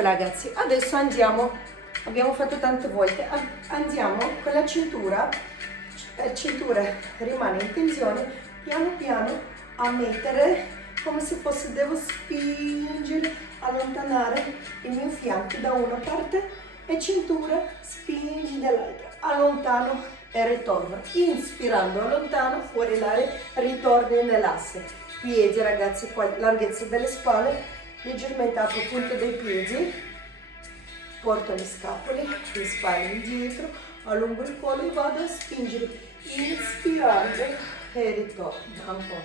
Ecco ragazzi, adesso andiamo, abbiamo fatto tante volte, andiamo con la cintura rimane in tensione, piano piano a mettere come se fosse, devo spingere, allontanare i miei fianchi da una parte e cintura, spingi dall'altra, allontano e ritorno, inspirando, allontano, fuori l'aria, ritorni nell'asse. Piedi ragazzi, qua, larghezza delle spalle, leggermente apro il punto dei piedi, porto le scapole, le spalle indietro, allungo il collo e vado a spingere, inspirando e ritorno, ancora,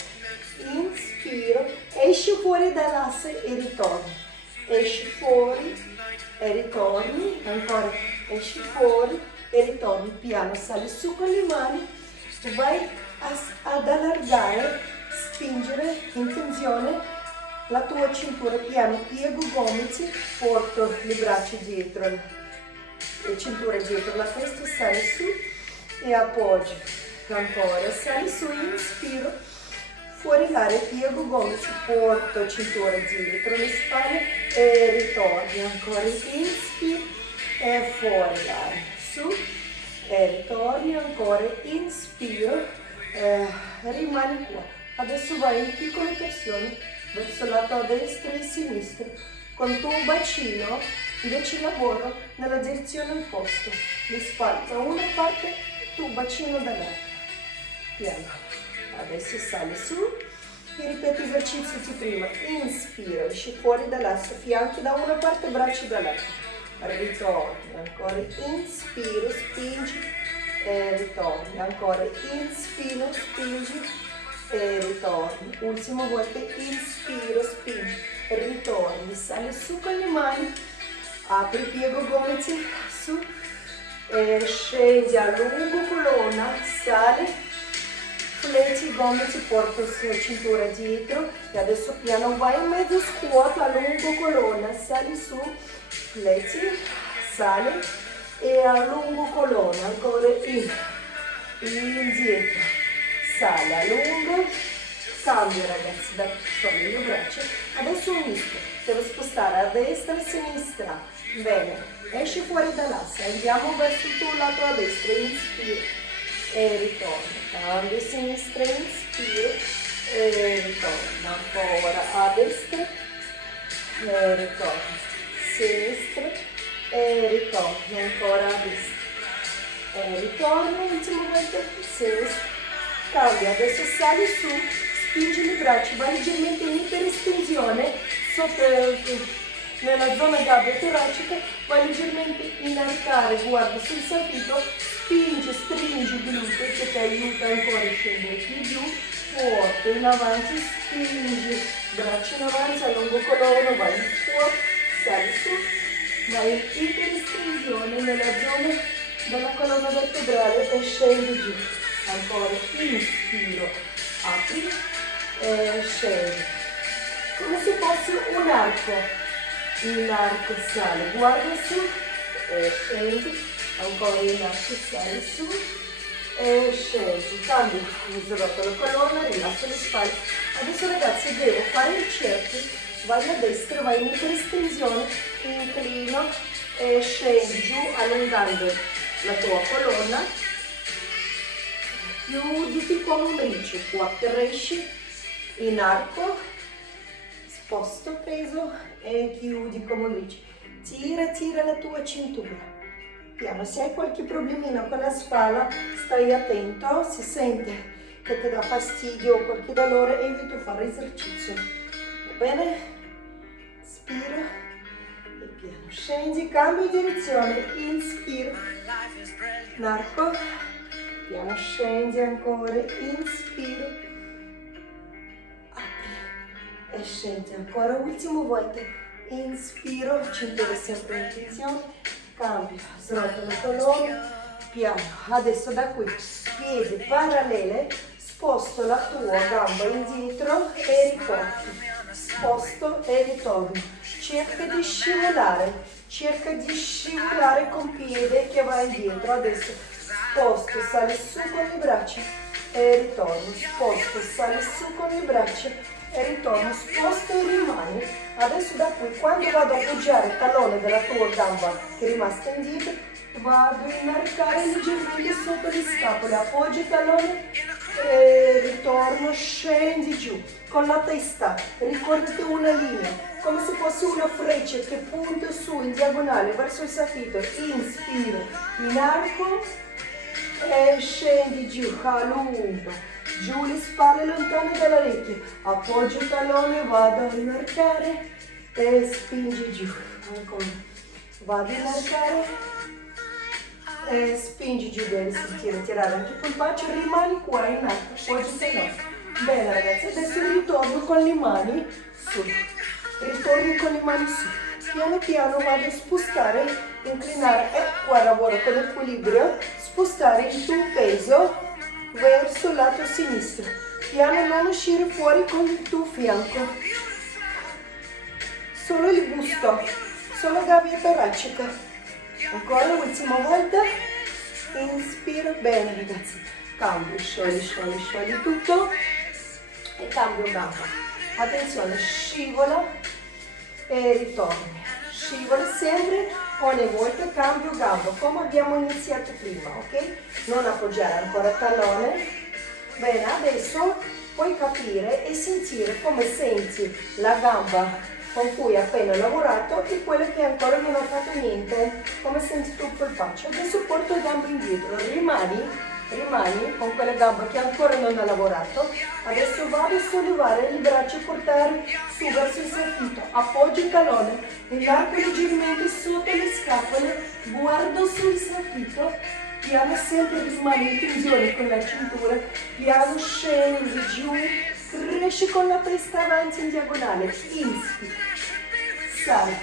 inspiro, esci fuori dall'asse e ritorni, esci fuori e ritorni, ancora, esci fuori e ritorni, piano, sali su con le mani, vai ad allargare, spingere in tensione la tua cintura, piano, piego gomiti, porto le braccia dietro, la cintura dietro la testa, sali su e appoggio, ancora, sali su, inspiro, fuori l'aria, piego gomiti, porto cintura dietro le spalle e ritorni, ancora, inspiro e fuori l'aria, su e ritorni, ancora, inspiro, rimani qua, adesso vai in piccole torsioni, verso il lato a destra e a sinistra, con il tuo bacino invece lavoro nella direzione opposta, le spalle da una parte, il tuo bacino dall'altra, piano, adesso sali su e ripeti esercizi di prima, inspira, esci fuori dall'asse, fianchi da una parte, braccia dall'altra, ritorni, ancora, inspiro, spingi e ritorni, ancora, inspiro, spingi e ritorni, ultima volta, inspiro, spingi, ritorni, sali su con le mani, apri, piego gomiti, su, e scendi, allungo colonna, sali, fletti gomiti, porto cintura dietro, e adesso piano vai in mezzo, scuoto, allungo colonna, sali su, fletti, sali, e allungo colonna, ancora indietro, sale, allungo, cambio ragazzi, sciogli le braccia, adesso unisco, devo spostare a destra e a sinistra, bene, esci fuori dall'asse, andiamo verso il tuo lato a destra, inspiro e ritorno, cambio a sinistra, inspiro e ritorno, ancora a destra e ritorno, sinistra e ritorno, ancora a destra e ritorno, ultima volta, sinistra, cambia, adesso sali su, spingi le braccia, vai leggermente in iperestensione, nella zona gabbia toracica, vai leggermente in arcare, guarda sul saltito, spingi, stringi i glutei che ti aiuta ancora a scendere più giù, porto in avanti, spingi, braccia in avanti, allungo colonna, vai fuori, sali su, vai in iperestensione nella zona della colonna vertebrale e scendi giù. Ancora, inspiro, apri e scendi, come se fosse un arco, in arco sale, guarda su e scendi, ancora in arco sale su e scendi, cambio, srotolo la colonna, rilasso le spalle, adesso ragazzi devo fare il cerchio, vai a destra, vai in iperestensione, inclino e scendi giù allungando la tua colonna, chiuditi come un riccio, qua cresci in arco, sposto peso e chiudi come un riccio, tira la tua cintura, piano, se hai qualche problemino con la spalla stai attento, si sente che ti dà fastidio o qualche dolore, evito fare esercizio, va bene? Spiro e piano, scendi, cambio direzione, inspiro, in arco, piano, scendi ancora, inspiro, apri e scendi ancora, ultima volta, inspiro, cintura sempre in tensione, cambio, srotolo la colonna, piano, adesso da qui, piedi parallele, sposto la tua gamba indietro e riporto, sposto e ritorno, cerca di scivolare con piede che va indietro, adesso sposto, sali su con le braccia e ritorno, sposto, sali su con le braccia e ritorno, sposto e rimani. Adesso da qui, quando vado a appoggiare il tallone della tua gamba che è rimasta indietro, vado a inarcare leggermente sotto le scapole, appoggio il tallone e ritorno, scendi giù con la testa, ricordate una linea, come se fosse una freccia che punta su in diagonale verso il soffitto. Inspiro, in arco e scendi giù, allunga, giù le spalle lontane dalle orecchie, appoggio il tallone, vado a inarcare e spingi giù, ancora, vado a inarcare e spingi giù, devi sentire tirare anche il polpaccio, rimani qua in alto, appoggi il tallone. Bene ragazzi, adesso ritorno con le mani su, ritorni con le mani su, piano piano vado a spostare, inclinare e qua lavoro con equilibrio, spostare il tuo peso verso il lato sinistro, piano, non uscire fuori con il tuo fianco, solo il busto, solo gabbia toracica, ancora l'ultima volta, inspiro, bene ragazzi, cambio, sciogli tutto e cambio gamba, attenzione, scivola e ritorni, scivola sempre, ogni volta cambio gamba, come abbiamo iniziato prima, ok? Non appoggiare ancora il tallone. Bene, adesso puoi capire e sentire come senti la gamba con cui hai appena lavorato e quella che ancora non ha fatto niente, come senti tu il polpaccio. Adesso porto le gambe indietro, rimani con quella gamba che ancora non ha lavorato. Adesso vado a sollevare le braccia e portare su verso il soffitto, appoggio il tallone, inarco leggermente sotto le scapole, guardo sul soffitto, piano sempre rimane in tensione con la cintura, piano scendi giù, cresci con la testa avanti in diagonale, inspira, sali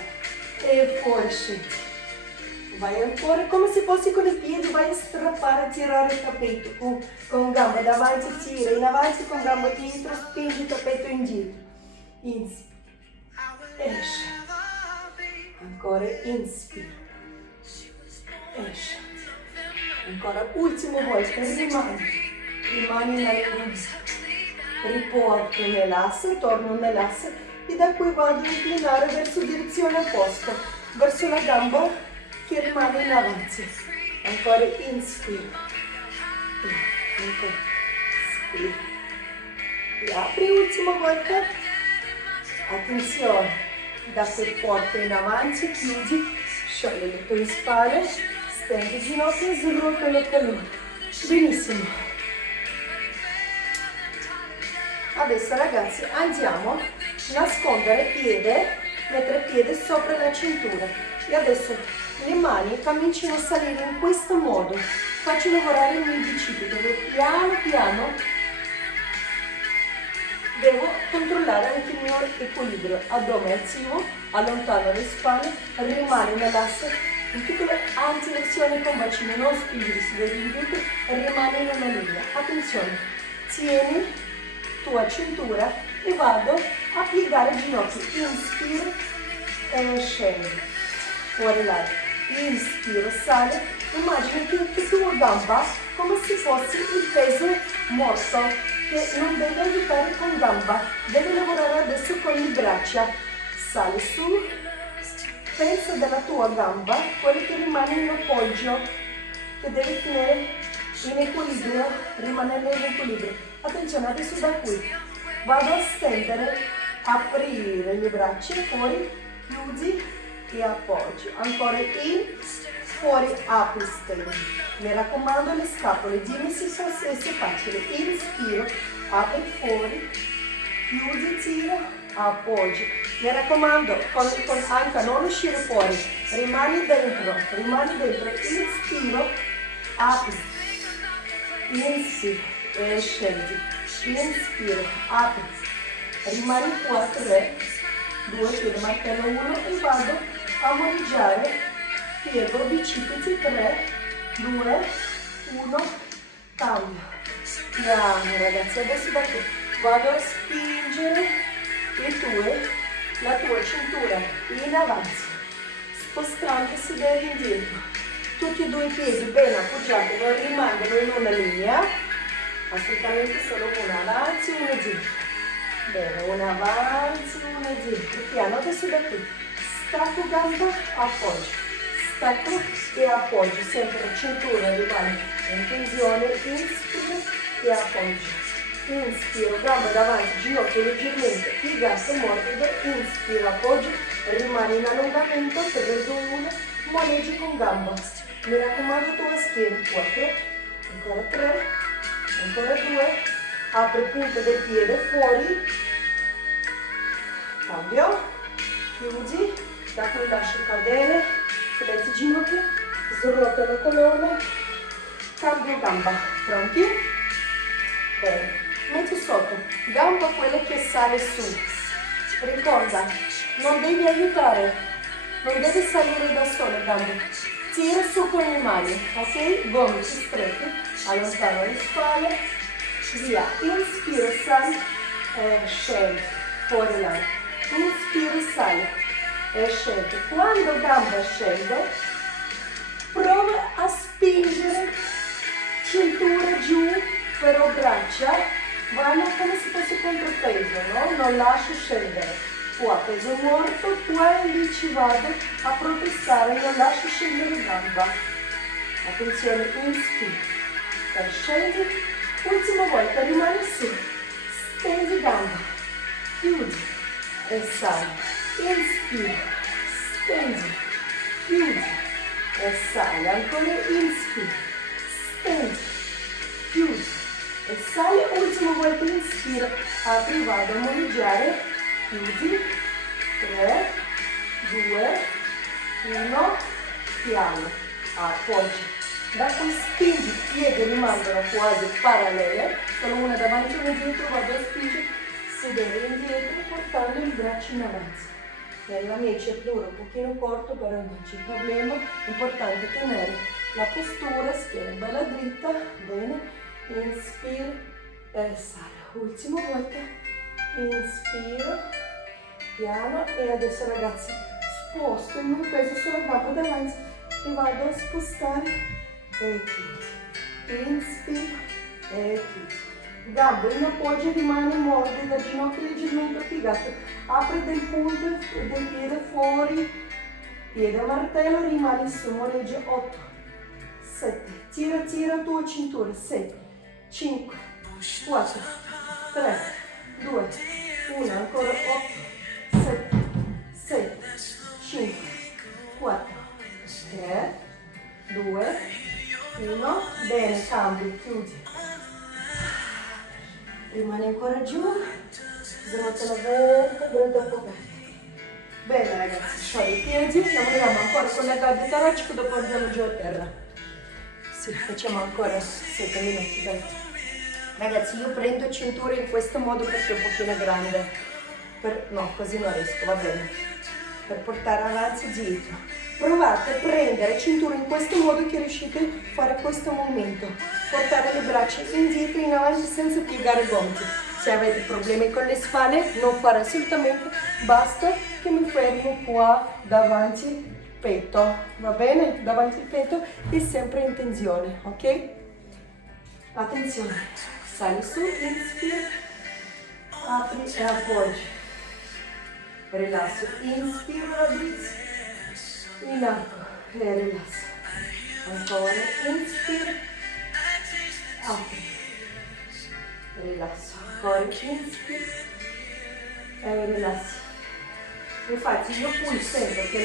e fuori scendi. Vai ancora come se fossi con i piedi, vai a strappare, a tirare il tappeto con gamba davanti, tira in avanti con gamba dietro, spingi il tappeto indietro, inspira, esci, ancora inspira, esci, ancora ultima volta, rimani nella linea, riporto nell'asse, torno nell'asse e da qui vado a inclinare verso direzione opposta, verso la gamba che rimane in avanti, ancora inspira, ancora spira, e apri ultima volta, attenzione, da quel porto in avanti, chiudi, sciogli le tue spalle, stendi il ginocchio, srotola il colore, benissimo. Adesso ragazzi andiamo a nascondere il piede, mettere il piede sopra la cintura e adesso le mani cominciano a salire in questo modo, faccio lavorare il mio bicipite, piano piano devo controllare anche il mio equilibrio, addome attivo, allontano le spalle, rimane nell'asse, in piccola antiversione con bacino, non spingere su indietro, rimane in una linea, attenzione, tieni tua cintura e vado a piegare il ginocchio, inspiro e scendo, fuori l'aria. Inspiro, sale, immagini che tua gamba come se fosse il peso morto che non deve aiutare con gamba, deve lavorare adesso con le braccia, sale su, pensa della tua gamba, quella che rimane in appoggio, che deve tenere in equilibrio, rimanere in equilibrio. Attenzione, adesso da qui vado a stendere, aprire le braccia, fuori, chiudi, e appoggio, ancora in, fuori, apri, stendi. Mi raccomando le scapole, dimmi se è facile, inspiro, apri, fuori, chiudi, tira, appoggio. Mi raccomando, con anche non uscire fuori, rimani dentro, inspiro, apri, inspiro e scendi, inspiro, apri, rimani qua, 3, 2, piede martello 1 e vado a moreggiare, piego, bicipiti, 3, 2, 1, cambio, piano ragazzi, adesso da qui vado a spingere la tua cintura in avanti, spostando sedere indietro, tutti e due i piedi ben appoggiati, non rimangono in una linea, assolutamente solo una avanti e una dietro, Bene, una avanti, una dietro. Piano, adesso da qui. Stacco gamba, appoggio. Stacco e appoggio. Sempre cintura rimane in tensione. Inspiro e appoggio. Inspiro, gamba davanti, ginocchio leggermente piegato, morbido. Inspiro, appoggio. Rimane in allungamento. 3, 2, 1. Moleggi con gamba. Mi raccomando tua schiena. 4. Ancora 3. Ancora 2. Apri punta del piede fuori, cambio, chiudi, da qui lasci cadere, sollevi il ginocchio, srotola colonna, cambio gamba, pronti? Bene, metti sotto, gamba quella che sale su, ricorda, non devi aiutare, non devi salire da sola gamba, tira su con le mani, ok? Gomiti stretti, allontano le spalle, via, inspiro, sali e scendi, fuori là, inspiro, sali e scendi. Quando gamba scende, prova a spingere cintura giù, però braccia vanno come se fosse contropeso, no? Non lascio scendere. Qua peso morto, qua invece vado a protestare, non lascio scendere gamba. Attenzione, inspiro, e scendi. Ultima volta, rimani su, stendi gamba, chiudi e sali, inspira, stendi, chiudi e sali, ancora inspira, stendi, chiudi e sali, ultima volta inspira, apri, vado a moleggiare, chiudi, 3, 2, 1, piano, appoggi. Da qui spingi, i piedi rimangono quasi parallele, solo una davanti e una dietro, vado a spingere, sedere indietro, portando il braccio in avanti. Nella mia c'è pluro un pochino corto, però non c'è problema, importante tenere la postura, schiena bella dritta, bene, inspiro e sale. Ultima volta, inspiro, piano e adesso ragazzi sposto il mio peso sulla gamba davanti e vado a spostare e chiudi, inspiro e chiudi, gamba in appoggio rimane morbida, ginocchio leggermente piegato, apri del punto del piede fuori, piede a martello, rimane su, moleggia 8, 7, tira tua cintura, 6, 5, 4, 3, 2, 1, ancora 8, 7, 6, 5, 4, 3, 2, 1, bene, cambi, chiudi, rimani ancora giù, srotola vertebra dopo vertebra. Bene ragazzi, sciogli i piedi, lavoriamo ancora con la gabbia toracica, dopo andiamo giù a terra. Sì, facciamo ancora 7 minuti, dai. Ragazzi, io prendo cintura in questo modo perché è un pochino grande, no, così non riesco, va bene, per portare avanti e dietro. Provate a prendere cintura in questo modo che riuscite a fare questo movimento, portare le braccia indietro e in avanti senza piegare i gomiti. Se avete problemi con le spalle non fare assolutamente, basta che mi fermo qua davanti il petto, va bene? Davanti il petto e sempre in tensione, ok? Attenzione, sali su, inspira, apri e appoggi, rilasso, inspiro la brizza, in alto e rilasso, ancora, inspira, apri, rilasso, ancora, inspira e rilasso. Infatti io qui sento che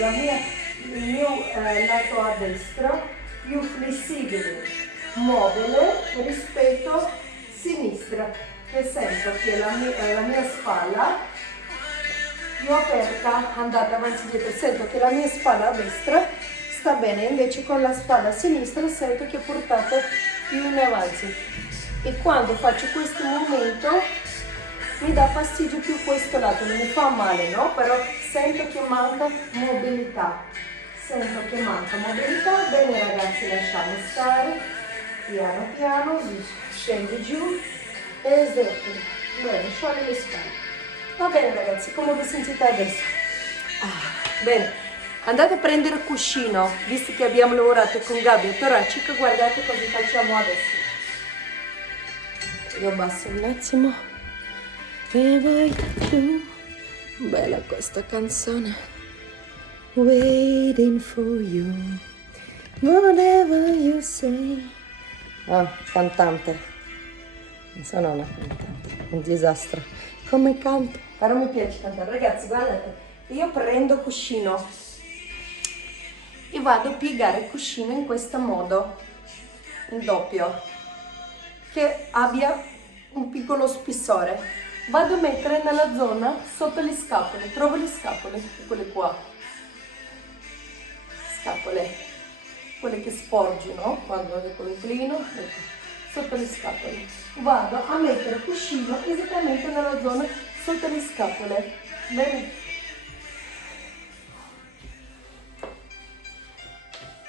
il mio lato a destra più flessibile, mobile rispetto a sinistra, che sento che la mia spalla più aperta, andata avanti e dietro, sento che la mia spalla a destra sta bene, invece con la spalla a sinistra sento che è portata più in avanti. E quando faccio questo movimento mi dà fastidio più questo lato, non mi fa male, no? Però sento che manca mobilità. Bene ragazzi, lasciamo stare, piano piano, scendi giù e sdoppi. Bene, sciogli le spalle. Va bene ragazzi, come vi sentite adesso? Bene, andate a prendere il cuscino, visto che abbiamo lavorato con gabbia toracica, guardate cosa facciamo adesso. Io abbasso un attimo. e vai tu. Bella questa canzone. Waiting for you, whatever you say. Ah, cantante. Non sono una cantante, un disastro. Come canto? Però mi piace cantare. Ragazzi, guardate, io prendo cuscino e vado a piegare il cuscino in questo modo, in doppio, che abbia un piccolo spessore. Vado a mettere nella zona sotto le scapole, trovo le scapole, quelle qua, scapole, quelle che sporgono quando le inclino, ecco, sotto le scapole. Vado a mettere il cuscino esattamente nella zona sotto le scapole, bene?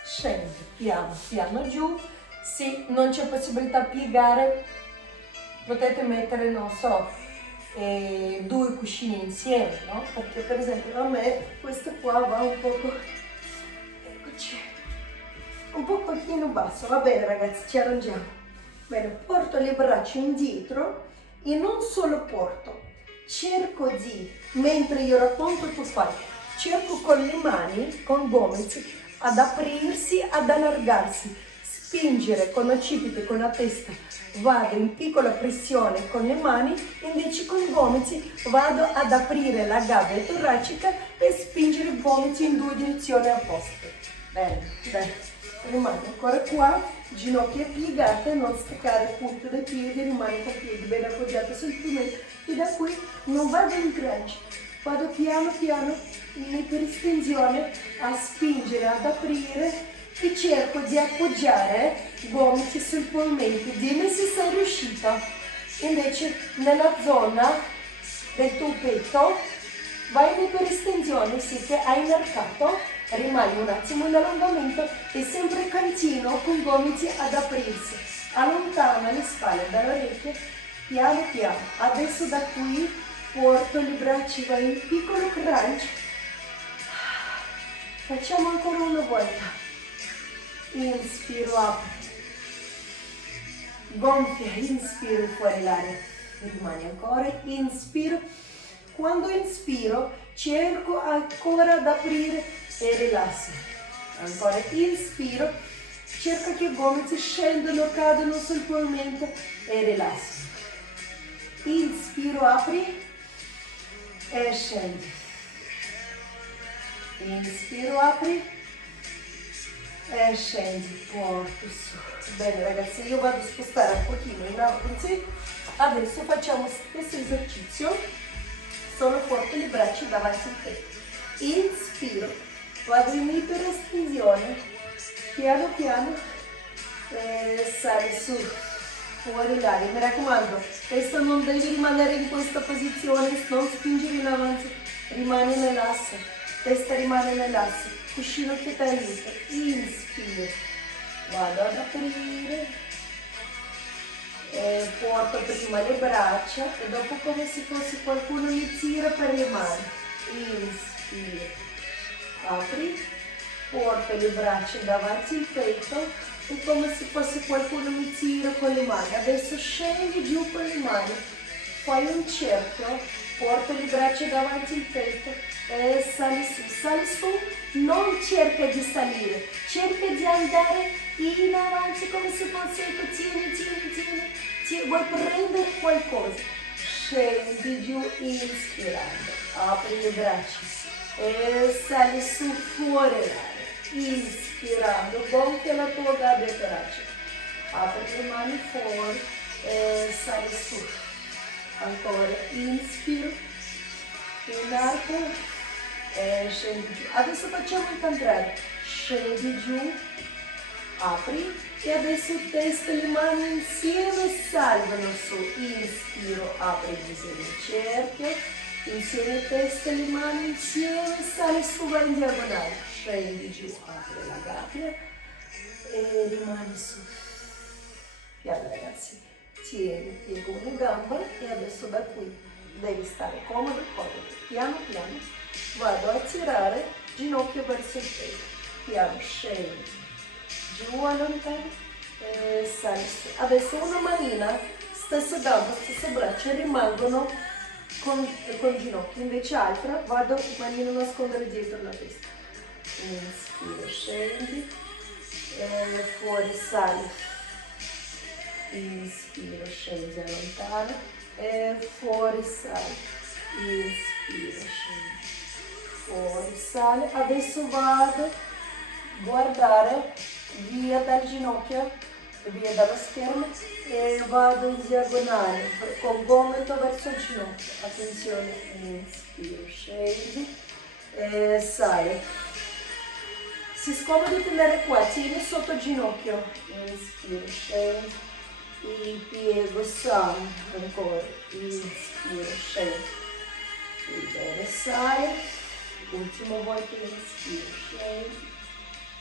Scendo piano piano giù. Se non c'è possibilità di piegare, potete mettere, non so, due cuscini insieme, no? Perché per esempio a me questo qua va un poco, eccoci, un pochino basso. Va bene ragazzi, ci arrangiamo. Bene, porto le braccia indietro e non solo porto, cerco di, mentre io racconto tu fai, cerco con le mani, con gomiti, ad aprirsi, ad allargarsi, spingere con occipite, con la testa, vado in piccola pressione con le mani, invece con i gomiti vado ad aprire la gabbia toracica e spingere i gomiti in due direzioni opposte. Bene, bene. Rimane ancora qua, ginocchia piegate, non staccare il punto dei piedi, rimane con i piedi ben appoggiati sul piumento e da qui non vado in crunch, vado piano piano in iperestensione a spingere, ad aprire e cerco di appoggiare i gomiti sul polmento. Dimmi se sei riuscita. Invece nella zona del tuo petto vai in iperestensione, sì che hai inarcato. Rimani un attimo in allungamento e sempre continuo con i gomiti ad aprirsi. Allontana le spalle dalle orecchie, piano piano. Adesso da qui porto le braccia, vai in piccolo crunch. Facciamo ancora una volta. Inspiro, apri. Gonfia, inspiro fuori l'aria. Rimani ancora, inspiro. Quando inspiro cerco ancora ad aprire e rilasso. Ancora inspiro, cerca che i gomiti scendono, cadono sul polmento e rilasso. Inspiro, apri e scendi. Inspiro, apri e scendi, porto su. Bene ragazzi, io vado a spostare un pochino in avanti. Adesso facciamo lo stesso esercizio, solo porto le braccia davanti al petto. Inspiro. Vado in iperestensione, piano piano, sale su, fuori l'aria. Mi raccomando, questo non devi rimanere in questa posizione, non spingere in avanti, rimani nell'asse, testa rimane nell'asse, cuscino che ti aiuta. Inspiro, vado ad aprire, porto prima le braccia e dopo come se fosse qualcuno mi tira per le mani. Inspiro. Apri, porta le braccia davanti al petto e come se fosse qualcuno mi tira con le mani. Adesso scendi giù con le mani, fai un cerchio, porta le braccia davanti al petto e sali su, non cerca di salire, cerca di andare in avanti come se fosse, ecco, tieni, vuoi prendere qualcosa, scendi giù inspirando, apri le braccia. E sali su fuori l'aria, inspirando, gonfia la tua gabbia toracica, apri le mani fuori e sali su, ancora, inspiro, inarco e scendi giù. Adesso facciamo il contrario, scendi giù, apri e adesso testa e le mani insieme salgono su, inspiro, apri il disegno in cerchio, insieme testa e le mani insieme, sale su, vai in diagonale, scendi giù, apri la gabbia e rimani su. Piano ragazzi, tieni, piego una gamba e adesso da qui devi stare comodo, piano piano, vado a tirare ginocchio verso il petto, piano, scendi, giù, allontani e sali su. Adesso una manina, stesso gamba, stesso braccio rimangono con ginocchio, invece altra, vado manino a nascondere dietro la testa. Inspiro, scendi, e fuori, sali. Inspiro, scendi, allontano, e fuori, sali. Inspiro, scendi, fuori, sale. Adesso vado a guardare via dal ginocchio, via dallo schermo, e vado in diagonale con gomito verso il ginocchio. Attenzione, inspiro, scendi e sale. Si scomoda di tenere qua, tieni sotto il ginocchio, inspiro, scendi, il piego, sale, ancora, inspiro, scendi, bene, sale, ultima volta, inspiro, scendi,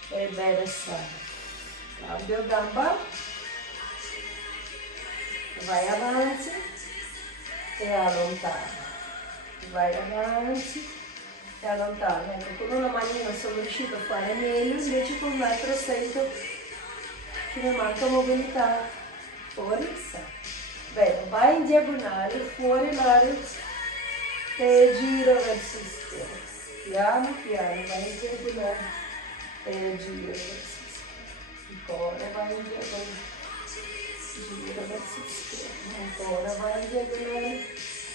e bene, sale. Cambio gamba, vai avanti e allontana, vai avanti e allontana. Ecco, con una manina sono riuscito a fare meglio, invece con l'altro sento che mi manca mobilità. Fuori, sta. Bene, vai in diagonale, fuori l'aria e gira verso il schiena. Piano piano, vai in diagonale e gira verso il schiena. Ancora, vai in diagonale, gira verso il schiena. Ancora, vai in diagonale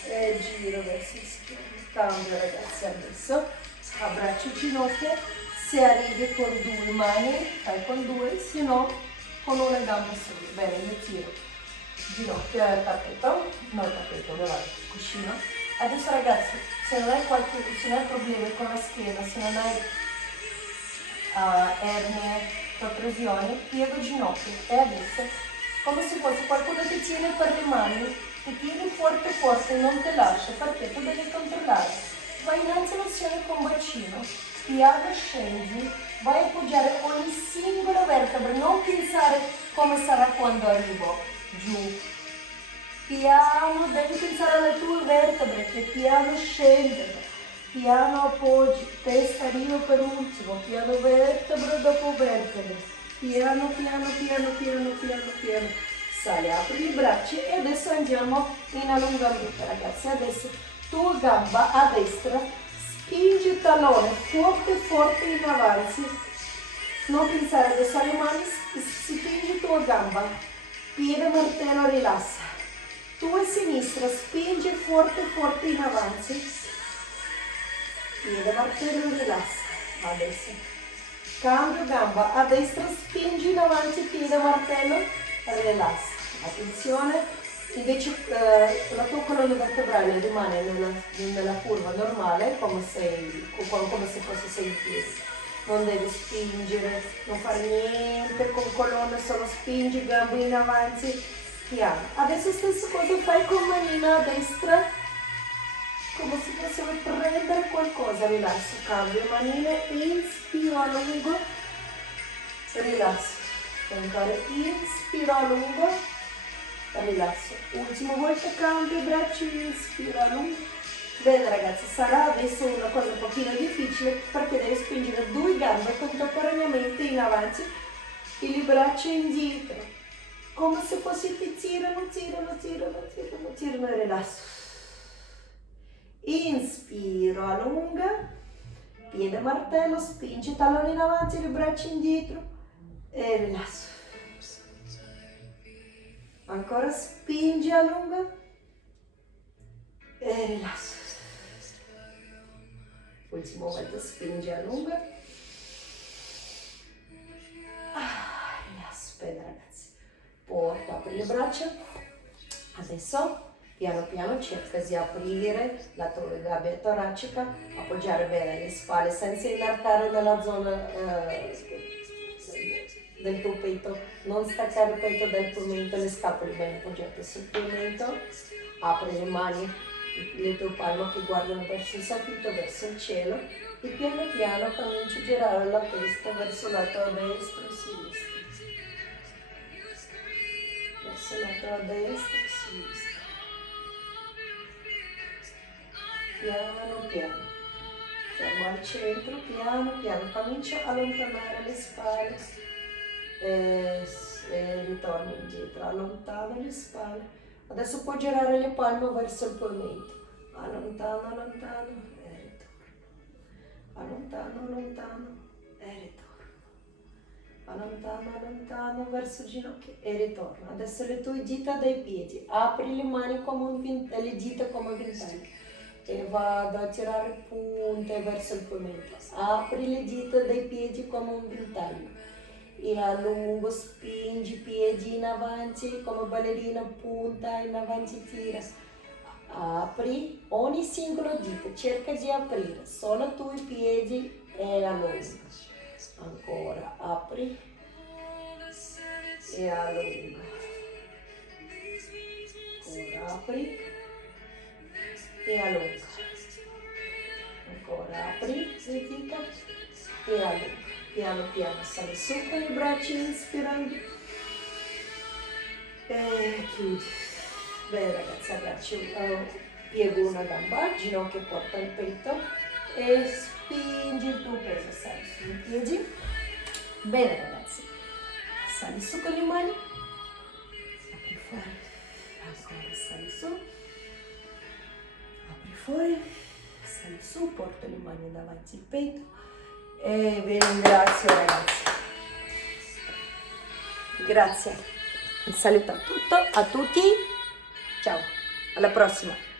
e gira verso il schiena. Cambio ragazzi adesso, abbraccio ginocchia, se arrivi con 2 mani, fai con 2, se no con una gamba sola. Bene, io tiro ginocchio al tappeto, non il tappeto, davanti, cuscino. Adesso ragazzi, se non hai problemi con la schiena, se non hai ernie, protrusioni, piego ginocchio. E adesso, come se fosse qualcuno ti tiene per le mani, ti tieni forte forte, non ti lascia, perché tu devi controllare. Vai in alzazione con bacino, piano scendi, vai a appoggiare ogni singola vertebra, non pensare come sarà quando arrivo giù. Piano, devi pensare alle tue vertebre, che piano scendono, piano appoggi, testa arriva per ultimo, piano vertebra dopo vertebra, piano piano piano piano piano piano, sale, apri le braccia e adesso andiamo in allungamento ragazzi. Adesso tua gamba a destra, spingi il tallone forte forte in avanti, non pensare adesso alle mani, spingi tua gamba, piede martello rilassa. Tua sinistra, spingi forte forte in avanti, piede martello rilassa. Adesso cambio gamba, a destra spingi in avanti, piede martello rilassa. Attenzione, invece la tua colonna vertebrale rimane nella curva normale, come se fosse in piedi. Non devi spingere, non fare niente con colonna, solo spingi, gambe in avanti, piano. Adesso stessa cosa fai con manina a destra, come se fosse per prendere qualcosa, rilasso, cambio manine, inspiro a lungo, rilasso, ancora inspiro a lungo, rilasso, ultima volta cambio i bracci, inspiro a lungo. Bene ragazzi, sarà adesso una cosa un pochino difficile perché devi spingere 2 gambe contemporaneamente in avanti e le braccia indietro, come se fossi ti tirano e rilasso. Inspiro, allunga, piede martello, spingi tallone in avanti, le braccia indietro e rilasso. Ancora spingi, allunga e rilasso. Ultima volta, spingi, allunga. Rilasso, bene ragazzi. Porta, apri le braccia. Adesso piano piano cerca di aprire la tua gabbia toracica, appoggiare bene le spalle senza inarcare nella zona del tuo petto, non staccare il petto dal tuo mento, le scapole ben appoggiate sul tuo mento, apri le mani, le tue palme che guardano verso il soffitto, verso il cielo e piano piano cominci a girare la testa verso la tua destra e sinistra, verso la tua destra e sinistra. Piano piano, fermo al centro, piano piano, comincia a allontanare le spalle e ritorni indietro, allontana le spalle. Adesso puoi girare le palme verso il tuo mento, allontano, allontano e ritorno, allontano, allontano e ritorno, allontano, allontano verso il ginocchio e ritorno. Adesso le tue dita dai piedi, apri le mani come le dita come ventaglio e vado a tirare punte verso il tuo mento. Apri le dita dai piedi come un ventaglio e a lungo spingi i piedi in avanti come ballerina, punta in avanti, tira. Apri ogni singolo dito, cerca di aprire solo tu i piedi e allunga. Ancora, apri e allunga. Ancora, apri e allunga. Ancora, apri le dita e allunga. Piano piano sali su con i bracci inspirando e chiudi. Bene ragazzi, abbraccio, piego una gamba, ginocchio porta il petto e spingi il tuo peso, sali sui piedi. Bene ragazzi, sali su con le mani, apri fuori, ancora sali su, apri fuori, sali su, porto le mani davanti al petto e vi ringrazio ragazzi. Grazie, un saluto a tutti, ciao, alla prossima.